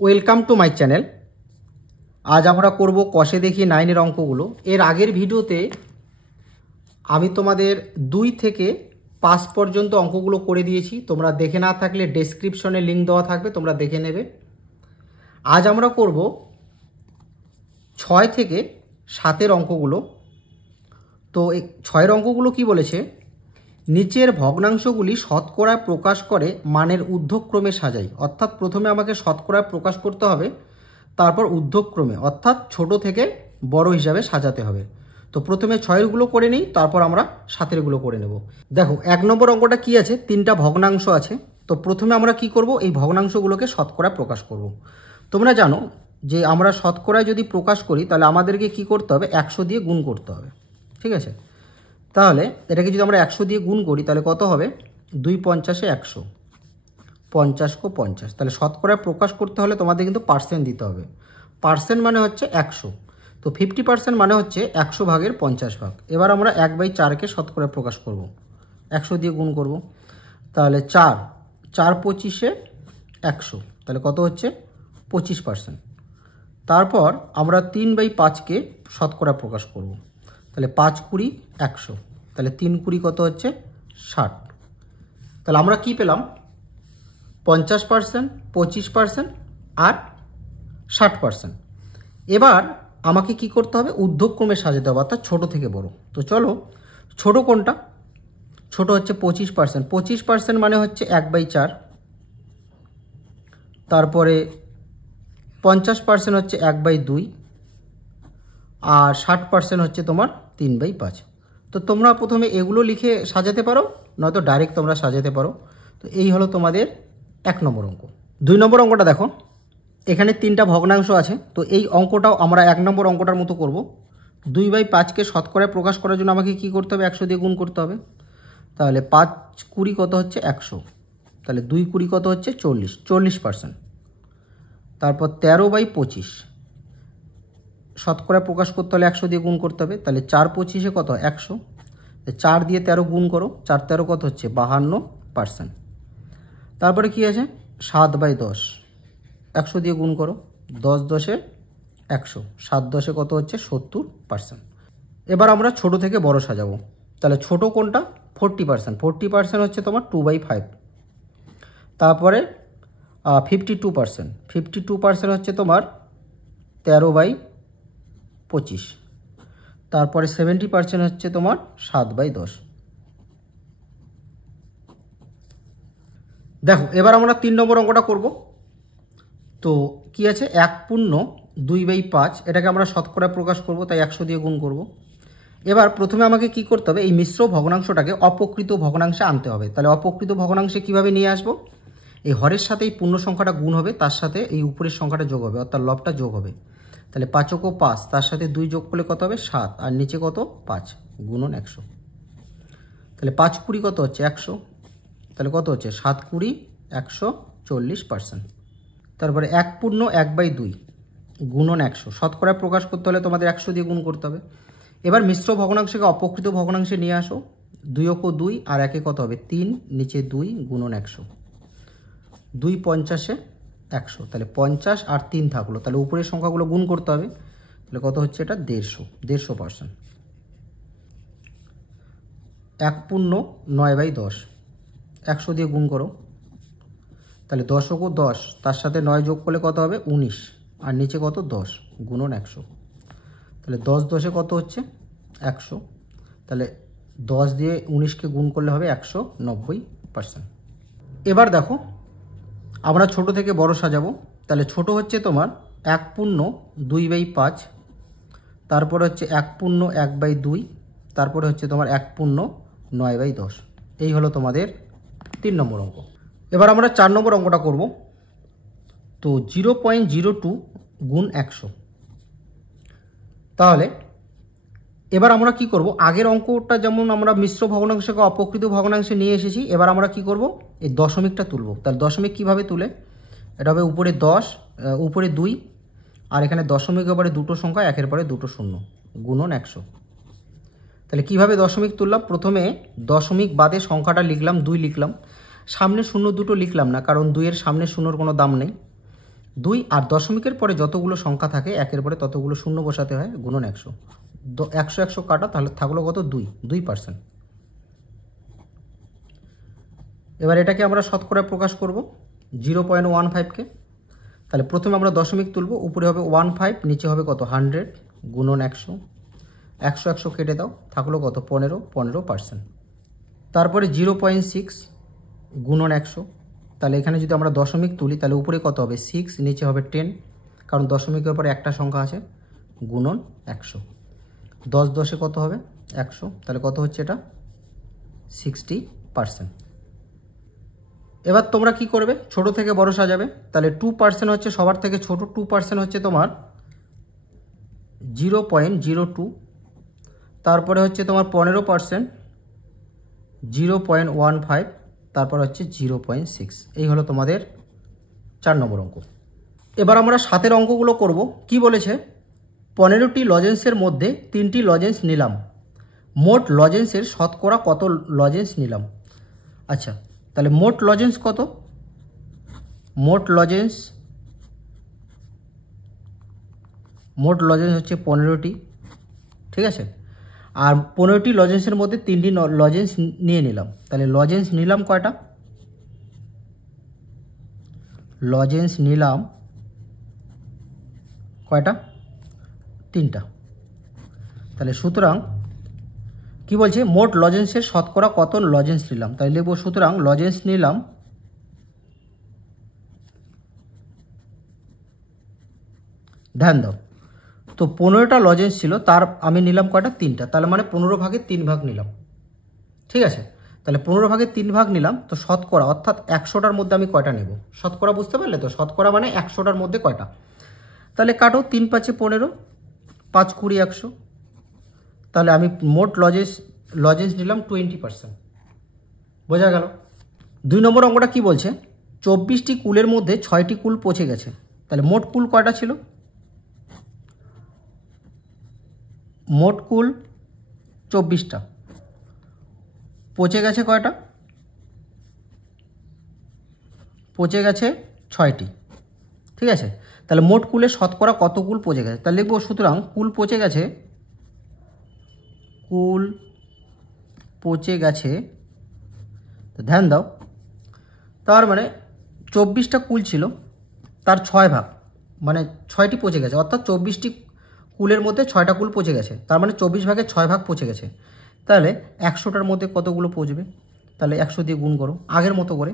Welcome to my channel. আজ আমরা করব কষে দেখি 9-এর অঙ্কগুলো। এর আগের ভিডিওতে আমি তোমাদের 2 থেকে 5 পর্যন্ত অঙ্কগুলো করে দিয়েছি। তোমরা দেখে না থাকলে ডেসক্রিপশনে লিঙ্ক দেওয়া থাকবে, তোমরা দেখে নেবে। আজ আমরা করব 6 থেকে 7-এর অঙ্কগুলো। তো এই 6-এর অঙ্কগুলো কি বলেছে, নিচের ভগ্নাংশগুলি শতকরায় প্রকাশ করে মানের ঊর্ধ্বক্রমে সাজাই। অর্থাৎ প্রথমে আমাকে শতকরায় প্রকাশ করতে হবে, তারপর ঊর্ধ্বক্রমে অর্থাৎ ছোট থেকে বড় হিসাবে সাজাতে হবে। তো প্রথমে 6-এরগুলো করে নিই, তারপর আমরা 7-এরগুলো করে নেব। দেখো 1 নম্বর অঙ্কটা কি আছে, 3টা ভগ্নাংশ আছে। তো প্রথমে আমরা কি করব, এই ভগ্নাংশগুলোকে শতকরায় প্রকাশ করব। তোমরা জানো যে আমরা শতকরায় যদি প্রকাশ করি তাহলে আমাদেরকে কি করতে হবে, 100 দিয়ে গুণ করতে হবে। ঠিক আছে, তাহলে এটাকে যদি আমরা 100 দিয়ে গুণ করি তাহলে কত হবে, 2 50-এ 100, 50 কো 50। তাহলে শতকরায় প্রকাশ করতে হলে তোমাদের কিন্তু পার্সেন্ট দিতে হবে। পার্সেন্ট মানে হচ্ছে 100, তো 50% মানে হচ্ছে 100 ভাগের 50 ভাগ। এবার আমরা 1/4কে শতকরায় প্রকাশ করব, 100 দিয়ে গুণ করব। তাহলে 4 25-এ 100, তাহলে কত হচ্ছে 25%। তারপর আমরা 3/5কে শতকরায় প্রকাশ করব, তাহলে 5 20 100, তাহলে 3 20 কত হচ্ছে 60। তাহলে আমরা কি পেলাম, 50%, 25% আর 60%। এবার আমাকে কি করতে হবে, ঊর্ধ্বক্রমে সাজাতে হবে, অর্থাৎ ছোট থেকে বড়। তো চলো, ছোট কোনটা, ছোট হচ্ছে 25%। 25% মানে হচ্ছে 1/4, তারপরে 50% হচ্ছে 1/2, আর 60% হচ্ছে তোমার 3/5। তো তোমরা প্রথমে এগুলো লিখে সাজাতে পারো, নয়তো ডাইরেক্ট তোমরা সাজাতে পারো। তো এই হলো তোমাদের 1 নম্বর অঙ্ক। 2 নম্বর অঙ্কটা দেখো, এখানে 3টা ভগ্নাংশ আছে। তো এই অঙ্কটাও আমরা 1 নম্বর অঙ্কটার মতো করব। 2/5কে শতকরায় প্রকাশ করার জন্য আমাকে কি করতে হবে, 100 দিয়ে গুণ করতে হবে। তাহলে 5 20 কত হচ্ছে 100, তাহলে 2 20 কত হচ্ছে 40%। তারপর 13/25 শতকরায় প্রকাশ করতে হলে 100 দিয়ে গুণ করতে হবে। তাহলে 4 25-এ কত 100, 4 দিয়ে 13 গুণ করো, 4 13 কত হচ্ছে 52%। তারপরে কি আছে, 7/10 100 দিয়ে গুণ করো, 10 10-এ 100, 7 10-এ কত হচ্ছে 70%। এবার আমরা ছোট থেকে বড় সাজাবো। তাহলে ছোট কোনটা, 40%। 40% হচ্ছে তোমার 2/5। তারপরে 52%, 52% হচ্ছে তোমার 13/25। তারপরে 70% হচ্ছে তোমার 7/10। দেখো এবার আমরা 3 নম্বর অঙ্কটা করব। তো কি আছে, 1/2/5, এটাকে আমরা শতকরায় প্রকাশ করব, তাই 100 দিয়ে গুণ করব। এবার প্রথমে আমাকে কি করতে হবে, এই মিশ্র ভগ্নাংশটাকে অপকৃত ভগ্নাংশে আনতে হবে। তাহলে অপকৃত ভগ্নাংশে কিভাবে নিয়ে আসবো, এই হরের সাথে এই পূর্ণ সংখ্যাটা গুণ হবে, তার সাথে এই উপরের সংখ্যাটা যোগ হবে, অর্থাৎ লবটা যোগ হবে। তাহলে 5 ও 5, তার সাথে 2 যোগ করলে কত হবে 7, আর নিচে কত 5 গুণন 100। তাহলে 5 20 কত হচ্ছে 100, তাহলে কত হচ্ছে 7 20 100, 40%। তারপরে 1/2 গুণন 100 শতকরায় প্রকাশ করতে হলে তোমাদের 100 দিয়ে গুণ করতে হবে। এবার মিশ্র ভগ্নাংশকে অপকৃত ভগ্নাংশে নিয়ে আসো, 2 ও 2 আর 1 কত হবে 3, নিচে 2 গুণন 100, 2 50-এ 100, তাহলে 50 আর 3 থাকলো, তাহলে উপরের সংখ্যাগুলো গুণ করতে হবে। তাহলে কত হচ্ছে এটা 150%। 1/9/10 100 দিয়ে গুণ করো, তাহলে 10 ও 10, তার সাথে 9 যোগ করলে কত হবে 19, আর নিচে কত 10 গুণন 100। তাহলে 10 10-এ কত হচ্ছে 100, তাহলে 10 দিয়ে 19কে গুণ করলে হবে 190%। এবার দেখো আমরা ছোট থেকে বড় সাজাবো। তাহলে ছোট হচ্ছে তোমার 1/2/5, তারপরে হচ্ছে 1/1/2, তারপরে হচ্ছে তোমার 1/9/10। এই হলো তোমাদের 3 নম্বর অঙ্ক। এবার আমরা 4 নম্বর অঙ্কটা করব। তো 0.02 গুণ 100। তাহলে এবার আমরা কি করব, আগের অঙ্কটা যেমন আমরা মিশ্র ভগ্নাংশকে অপকৃত ভগ্নাংশে নিয়ে এসেছি, এবার আমরা কি করব, এই দশমিকটা তুলব। তাহলে দশমিক কিভাবে তুলে, এটা হবে উপরে 10, উপরে 2, আর এখানে দশমিক এবারে দুটো সংখ্যা, একের পরে দুটো শূন্য, গুণন 100। তাহলে কিভাবে দশমিক তুললাম, প্রথমে দশমিক বাদে সংখ্যাটা লিখলাম, 2 লিখলাম, সামনে শূন্য দুটো লিখলাম না, কারণ 2-এর সামনে শূন্যর কোনো দাম নেই। 2 আর দশমিকের পরে যতগুলো সংখ্যা থাকে একের পরে ততগুলো শূন্য বসাতে হয় গুণন 100। 100 100 কাটা, তাহলে থাকলো কত? 2%। এবার এটাকে আমরা শতকরায় প্রকাশ করব 0.15কে। তাহলে প্রথমে আমরা দশমিক তুলব, উপরে হবে 15, নিচে হবে কত? 100 গুণন 100। 100 100 কেটে দাও, থাকলো কত? 15%। তারপরে 0.6 গুণন 100। তাহলে এখানে যদি আমরা দশমিক তুলি তাহলে উপরে কত হবে? 6, নিচে হবে 10, কারণ দশমিকের পরে একটা সংখ্যা আছে, গুণন 100। 10 10-এ কত হবে? 100। তাহলে কত হচ্ছে এটা? 60%। এবার তোমরা কি করবে? ছোট থেকে বড় সাজাবে। তাহলে 2% হচ্ছে সবার থেকে ছোট, 2% হচ্ছে তোমার 0.02। তারপরে হচ্ছে তোমার 15%, 0.15, তারপর হচ্ছে 0.6। এই হলো তোমাদের 4 নম্বর অঙ্ক। এবার আমরা 7-এর অঙ্কগুলো করব। কি বলেছে? 15টি লজেন্সের মধ্যে 3টি লজেন্স নিলাম, মোট লজেন্সের শতকরা কত লজেন্স নিলাম? আচ্ছা, তাহলে মোট লজেন্স কত? মোট লজেন্স হচ্ছে 15টি, ঠিক আছে। আর 15টি লজেন্সের মধ্যে 3টি লজেন্স নিয়ে নিলাম। তাহলে লজেন্স নিলাম কয়টা? লজেন্স নিলাম কয়টা? 3টা। তাহলে সুতরাং কি বলছে? মোট লজেন্সের শতকরা কত লজেন্স নিলাম? তাহলে লিখব সুতরাং লজেন্স নিলাম, ধ্যান দাও, তো 15টা লজেন্স ছিল, তার আমি নিলাম কয়টা? 3টা। তাহলে মানে 15 ভাগে 3 ভাগ নিলাম, ঠিক আছে। তাহলে 15 ভাগে 3 ভাগ নিলাম, তো শতকরা অর্থাৎ 100টার মধ্যে আমি কয়টা নেব? শতকরা বুঝতে পারলে তো? শতকরা মানে 100টার মধ্যে কয়টা? তাহলে কাটো, 3 5 15, 5 20 100। তাহলে আমি মোট লজেন্স নিলাম 20%। বোঝা গেল? 2 নম্বর অঙ্কটা কি বলছে? 24টি কুলের মধ্যে 6টি কুল পচে গেছে। তাহলে মোট কুল কয়টা ছিল? মোট কুল 24টা, পচে গেছে কয়টা? পচে গেছে 6টি, ঠিক আছে। তাহলে মোট কুলের শতকরা কত কুল পচে গেছে? তাহলে লিখব সুতরাং কুল পচে গেছে, কুল পচে গেছে, ধ্যান দাও, তার মানে 24টা কুল ছিল, তার 6 ভাগ মানে 6টি পচে গেছে, অর্থাৎ 24টি কুলের মধ্যে 6টা কুল পচে গেছে, তার মানে 24 ভাগে 6 ভাগ পচে গেছে। তাহলে 100টার মধ্যে কতগুলো পচবে? তাহলে 100 দিয়ে গুণ করো আগের মতো করে।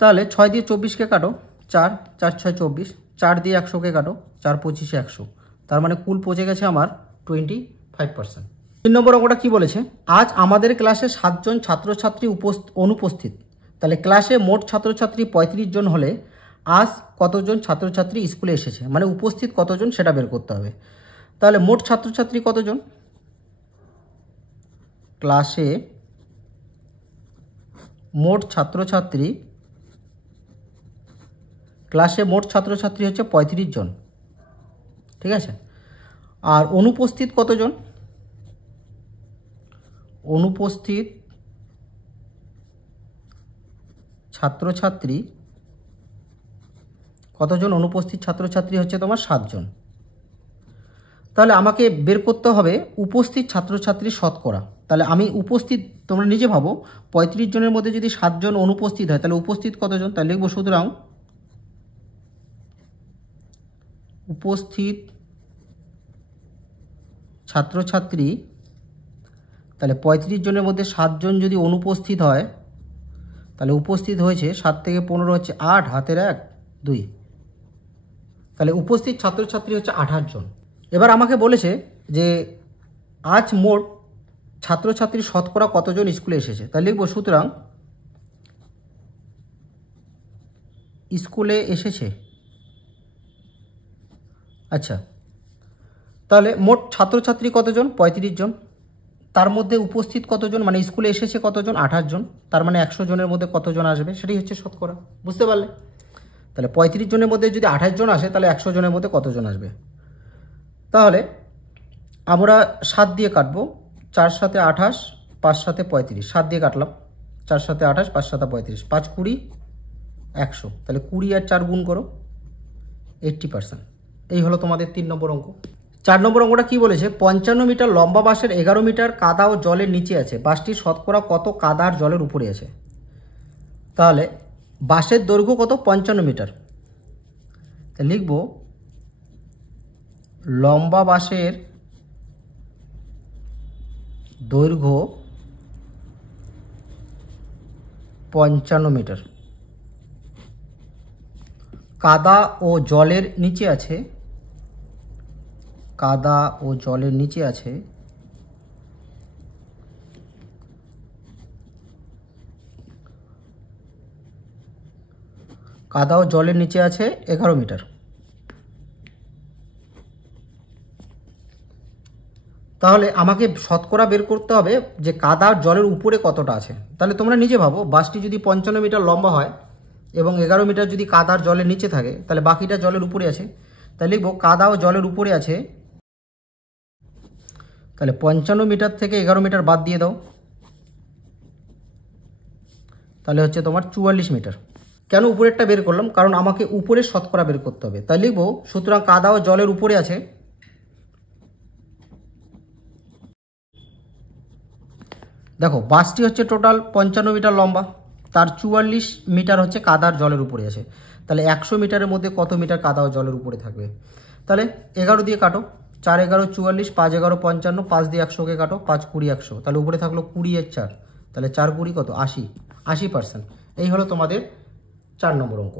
তাহলে 6 দিয়ে 24কে কাটো, 4 4 6 24, 4 দিয়ে 100কে কাটো, 4 25 100, তার মানে কুল পচে গেছে আমার 25%। 3 নম্বর অঙ্কটা কি বলেছে? আজ আমাদের ক্লাসে 7 জন ছাত্রছাত্রী অনুপস্থিত। তাহলে ক্লাসে মোট ছাত্রছাত্রী 35 জন হলে আজ কতজন ছাত্রছাত্রী স্কুলে এসেছে, মানে উপস্থিত কতজন সেটা বের করতে হবে। তাহলে মোট ছাত্রছাত্রী কতজন? ক্লাসে মোট ছাত্রছাত্রী হচ্ছে 35 জন, ঠিক আছে। আর অনুপস্থিত কতজন? অনুপস্থিত ছাত্রছাত্রী কতজন? অনুপস্থিত ছাত্রছাত্রী হচ্ছে তোমার 7 জন। তাহলে আমাকে বের করতে হবে উপস্থিত ছাত্রছাত্রীর শতকরা। তাহলে আমি উপস্থিত, তোমরা নিজে ভাবো, 35 জনের মধ্যে যদি 7 জন অনুপস্থিত হয় তাহলে উপস্থিত কতজন? তাহলে লিখব সুতরাং উপস্থিত ছাত্রছাত্রী, তাহলে 35 জনের মধ্যে 7 জন যদি অনুপস্থিত হয় তাহলে উপস্থিত হয়েছে 7 থেকে 15 হচ্ছে 8, হাতের 1 2, তাহলে উপস্থিত ছাত্রছাত্রী হচ্ছে 28 জন। এবার আমাকে বলেছে যে আজ মোট ছাত্রছাত্রীর শতকরা কতজন স্কুলে এসেছে। তাহলে লিখব সুতরাং স্কুলে এসেছে। আচ্ছা, তাহলে মোট ছাত্রছাত্রী কতজন? 35 জন। তার মধ্যে উপস্থিত কতজন, মানে স্কুলে এসেছে কতজন? 28 জন। তার মানে 100 জনের মধ্যে কতজন আসবে সেটাই হচ্ছে শতকরা। বুঝতে পারলে? তাহলে 35 জনের মধ্যে যদি 28 জন আসে তাহলে 100 জনের মধ্যে কতজন আসবে? তাহলে আমরা 7 দিয়ে কাটবো, 4 7 28, 5 7 35, 7 দিয়ে কাটলাম, 4 7 28, 5 7 35, 5 20 100। তাহলে 20 আর 4 গুণ করো, 80%। এই হলো তোমাদের 3 নম্বর অঙ্ক। 4 নম্বর অঙ্কটা কি বলেছে, 55 মিটার লম্বা বাসের 11 মিটার কাদা ও জলের নিচে আছে, বাসটির শতকরা কত কাদা আর জলের উপরে আছে। তাহলে বাসের দৈর্ঘ্য কত, 55 মিটার। লিখব লম্বা বাসের দৈর্ঘ্য 55 মিটার, কাদা ও জলের নিচে আছে, কাদা ও জলের নিচে আছে কাদা ও জলের নিচে আছে 11 মিটার। তাহলে আমাকে শতকরা বের করতে হবে যে কাদা আর জলের উপরে কতটা আছে। তাহলে তোমরা নিজে ভাবো, বাসটি যদি 55 মিটার লম্বা হয় এবং 11 মিটার যদি কাদা আর জলের নিচে থাকে, তাহলে বাকিটা জলের উপরে আছে। তাহলে লিখবো কাদা ও জলের উপরে আছে। তাহলে 55 মিটার থেকে 11 মিটার বাদ দিয়ে দাও, তাহলে হচ্ছে তোমার 44 মিটার। কেন উপরেরটা বের করলাম, কারণ আমাকে উপরের শতকরা বের করতে হবে। তাই লিখবো সুতরাং কাদা ও জলের উপরে আছে। দেখো বাসটি হচ্ছে টোটাল 55 মিটার লম্বা, তার 44 মিটার হচ্ছে কাদা আর জলের উপরে আছে। তাহলে 100 মিটারের মধ্যে কত মিটার কাদা ও জলের উপরে থাকবে। তাহলে 11 দিয়ে কাটো, 4 11 44, 5 11 55, 5 দিয়ে 100কে কাটো, 5 20 100, তাহলে উপরে থাকলো 20 এর 4, তাহলে 4 20 কত, 80%। এই হলো তোমাদের 4 নম্বর অঙ্ক।